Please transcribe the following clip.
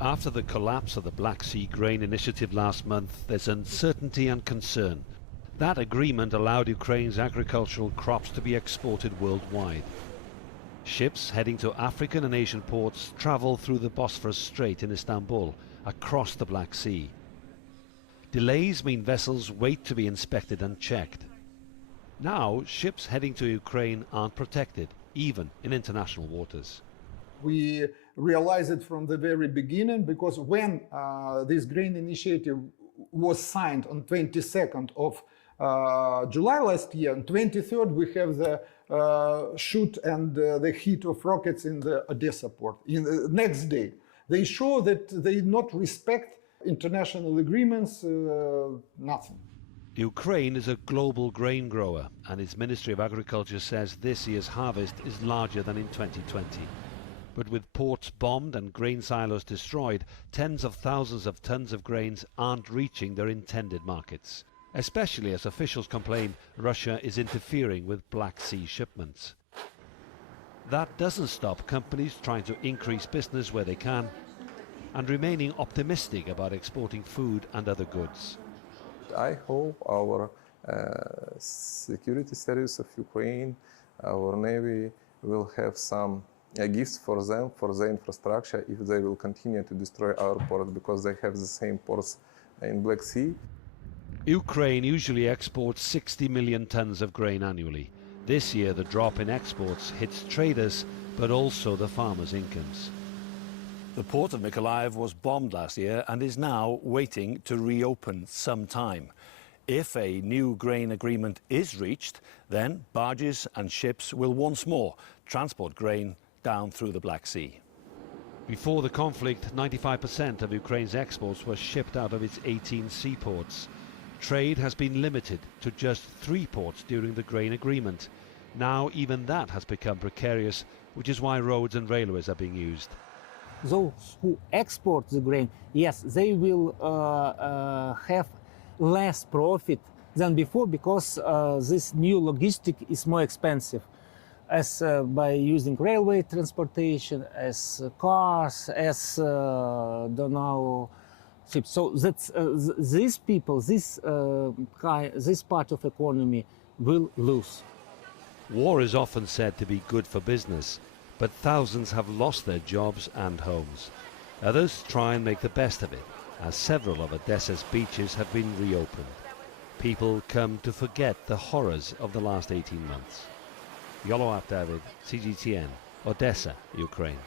After the collapse of the Black Sea Grain Initiative last month, there's uncertainty and concern. That agreement allowed Ukraine's agricultural crops to be exported worldwide. Ships heading to African and Asian ports travel through the Bosphorus Strait in Istanbul, across the Black Sea. Delays mean vessels wait to be inspected and checked. Now, ships heading to Ukraine aren't protected, even in international waters. We realized it from the very beginning, because when this grain initiative was signed on 22nd of July last year, on 23rd we have the shoot and the hit of rockets in the Odessa port. In the next day, they show that they not respect international agreements, nothing. Ukraine is a global grain grower, and its Ministry of Agriculture says this year's harvest is larger than in 2020. But with ports bombed and grain silos destroyed, tens of thousands of tons of grains aren't reaching their intended markets, especially as officials complain Russia is interfering with Black Sea shipments. That doesn't stop companies trying to increase business where they can and remaining optimistic about exporting food and other goods. I hope our security service of Ukraine, our Navy, will have some gifts for them, for the infrastructure, if they will continue to destroy our ports, because they have the same ports in Black Sea. Ukraine usually exports 60 million tons of grain annually. This year the drop in exports hits traders, but also the farmers' incomes. The port of Mykolaiv was bombed last year and is now waiting to reopen sometime. If a new grain agreement is reached, then barges and ships will once more transport grain down through the Black Sea. Before the conflict, 95% of Ukraine's exports were shipped out of its 18 seaports. Trade has been limited to just 3 ports during the grain agreement. Now even that has become precarious, which is why roads and railways are being used. Those who export the grain, yes, they will have less profit than before, because this new logistic is more expensive, as by using railway transportation, as cars, as don't know, ships. So that's these people, this part of economy will lose. War is often said to be good for business, but thousands have lost their jobs and homes. Others try and make the best of it, as several of Odessa's beaches have been reopened. People come to forget the horrors of the last 18 months. Yoloat David, CGTN, Odessa, Ukraine.